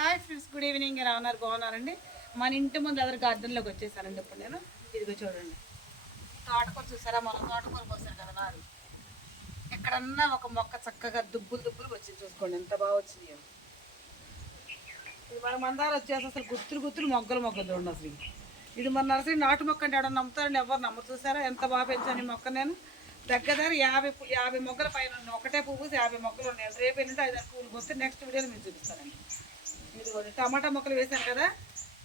Hi friends, good evening. ఎలా ఉన్నారు? బాగున్నారండి. మన ఇంటి ముందు ఎదురు గార్డెన్లోకి వచ్చేసానండి. ఇప్పుడు నేను ఇదిగో చూడండి, తోటకూర చూసారా? మనం తోటకూర పోసారు కదా నారు. ఎక్కడన్నా ఒక మొక్క చక్కగా దుబ్బులు దుబ్బులు వచ్చింది. చూసుకోండి ఎంత బాగా వచ్చింది. ఇది మన మందారం వచ్చేసి అసలు గుత్తులు గుత్తులు మొగ్గలు మొగ్గలు చూడండి. అసలు ఇది మన నర్సరీ నాటు మొక్క అంటే ఎవడన్నా నమ్ముతారండి? ఎవరు నమ్మరు. చూసారా ఎంత బాగా పెంచాను ఈ మొక్క. నేను దగ్గర 50 మొగ్గల పైన ఉన్నాయి. ఒకటే పువ్వు 50 మొగ్గలు ఉన్నాయి. రేపు ఏంటంటే 5 పూలు పోస్తే నెక్స్ట్ వీడియోలో మీరు చూపిస్తానండి. ఇదిగోండి టమాటా మొక్కలు వేసాను కదా,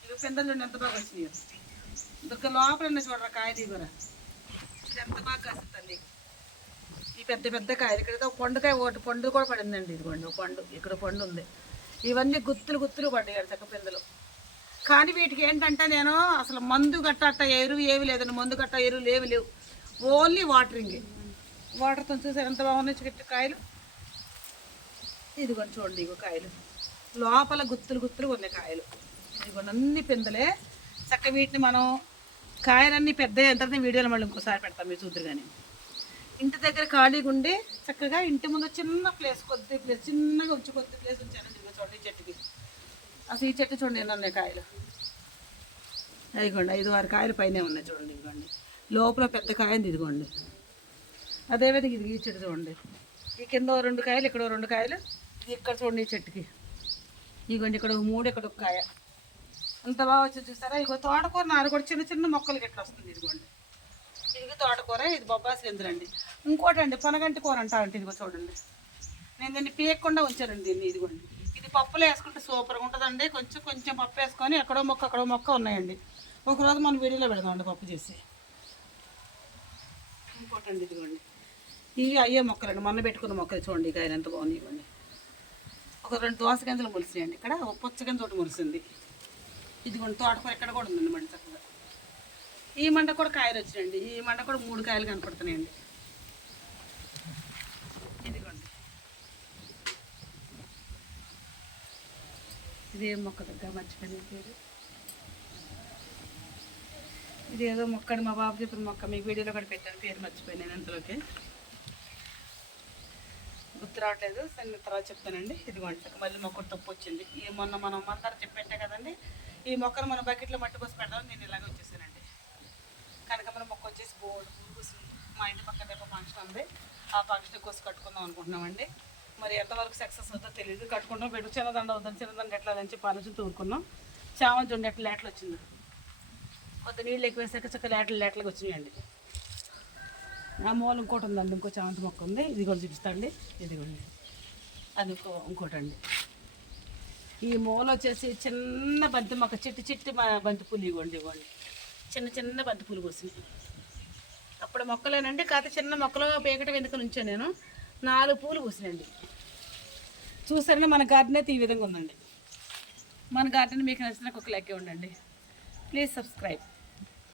ఇవి పిందలు చూడండి ఎంత బాగా వచ్చినాయి. ఇంకొక లోపల ఉన్న చూడరా కాయలు కూడా చూడు ఎంత బాగా కాస్తుంది. ఈ పెద్ద పెద్ద కాయలు ఇక్కడ పండుకాయ ఒకటి పండు కూడా పడిందండి. ఇదిగోండి పండు, ఇక్కడ పండు ఉంది. ఇవన్నీ గుత్తులు గుత్తులు పడ్డాయి చక్క పిందలు. కానీ వీటికి ఏంటంటే నేను అసలు మందు గట్ట ఎరువు ఏవి లేదండి. మందు గట్ట ఎరువులు ఏవి లేవు, ఓన్లీ వాటరింగ్. వాటర్తో చూసారు ఎంత బాగున్నాయి చెట్టు కాయలు. ఇదిగోండి చూడండి, ఇగో కాయలు లోపల గుత్తులు గుత్తులు ఉన్నాయి కాయలు. ఇదిగోండి అన్ని పిందలే చక్క. వీటిని మనం కాయలన్నీ పెద్ద అయిన తర్వాత వీడియోలో మళ్ళీ ఇంకోసారి పెడతాం, మీరు చూద్దరు. కానీ ఇంటి దగ్గర ఖాళీగా ఉండి చక్కగా ఇంటి ముందు చిన్న ప్లేస్, కొద్ది ప్లేస్ చిన్నగా ఉంచి కొద్ది ప్లేస్ ఉంచానండి. ఇదిగో చూడండి ఈ చెట్టుకి. అసలు ఈ చెట్టు చూడండి ఎన్ని ఉన్నాయి కాయలు. ఇదిగోండి 5-6 కాయలు పైనే ఉన్నాయి చూడండి. ఇదిగోండి లోపల పెద్ద కాయంది. ఇదిగోండి అదేవిధంగా ఇది ఈ చెట్టు చూడండి. ఈ కింద 2 కాయలు, ఇక్కడ 2 కాయలు. ఇది ఇక్కడ చూడండి ఈ చెట్టుకి. ఇదిగోండి ఇక్కడ 3, ఇక్కడ 1 కాయ. అంత బాగా వచ్చి చూస్తారా? ఇగో తోటకూర నారు కూడా చిన్న చిన్న మొక్కలకి ఎట్లా వస్తుంది. ఇదిగోండి ఇది తోటకూర, ఇది బొబ్బాసి గింజలండి. ఇంకోటి అండి పొనగంటి కూర అంటారంటే. ఇదిగో చూడండి, నేను దీన్ని పీయకుండా ఉంచానండి దీన్ని. ఇదిగోండి ఇది పప్పులో వేసుకుంటే సూపర్గా ఉంటుందండి. కొంచెం కొంచెం పప్పు వేసుకొని ఎక్కడో మొక్క ఉన్నాయండి. ఒకరోజు మనం వీడియోలో పెడదామండి పప్పు చేసి. ఇంకోటి అండి ఇదిగోండి, ఇవి అయ్యే మొక్కలండి, మొన్న పెట్టుకున్న మొక్కలు చూడండి. కాయలు ఎంత బాగున్నాయి. ఇవ్వండి ఒక 2 దోస గింజలు మొలిసినాయండి. ఇక్కడ ఒక పుచ్చ గింజ ఒకటి మొలిసింది. ఇదిగోండి తోటకూర ఇక్కడ కూడా ఉందండి మండి చక్కగా. ఈ మండ కూడా కాయలు వచ్చినాయండి. ఈ మండ కూడా 3 కాయలు కనపడుతున్నాయండి. ఇదిగోండి ఇది ఏం మొక్క దగ్గర మర్చిపోయిన పేరు. ఇది ఏదో మొక్క, మా బాబు చెప్పిన మొక్క. మీకు వీడియోలో కూడా పెట్టాను, పేరు మర్చిపోయాను అంతలోకి, గుర్తు రావట్లేదు. సరే తర్వాత చెప్తానండి. ఇదిగోండి మళ్ళీ మొక్క తప్పు వచ్చింది. ఈ మొన్న మనం మందారం చెప్పంటే కదండి, ఈ మొక్కను మనం బకెట్లో మట్టి పోసి పెడదాం. నేను ఇలాగే వచ్చేసానండి. కనకాంబరం మొక్క వచ్చేసి బోర్డు కూర్చుంది. మా ఇంటి పక్కన రేపు ఫంక్షన్ ఉంది, ఆ ఫంక్షన్ కోసి కట్టుకుందాం అనుకుంటున్నామండి. మరి ఎంతవరకు సక్సెస్ అవుతుందో తెలియదు. కట్టుకుంటాం, పెట్టు చిన్నదండ అవుతుంది. చిన్నదండ ఎట్లా నుంచి పాలించి తూరుకున్నాం. చామంతి చూడండి ఎట్లా లేట్లు వచ్చింది. కొద్ది నీళ్ళు ఎక్కువ వేసాక చక్క లేట్లకి వచ్చినాయండి. ఆ మూల ఇంకోటి ఉందండి, ఇంకో చామంతి మొక్క ఉంది. ఇది కూడా చూపిస్తాండి. ఇదిగోండి అది ఇంకోటి అండి. ఈ మూల వచ్చేసి చిన్న బంతి మొక్క, చిట్టి బంతి పూలు. ఇవ్వండి చిన్న చిన్న బంతి పూలు కోసినాయి. అప్పుడు మొక్కలేనండి, కాకపోతే చిన్న మొక్కలో పేకటం ఎందుకు నుంచాను నేను. 4 పూలు పూసినాయండి. చూసారండి మన గార్డెన్ అయితే ఈ విధంగా ఉందండి. మన గార్డెన్ మీకు నచ్చిన ఒక లైక్ ఇవ్వండి. Please subscribe.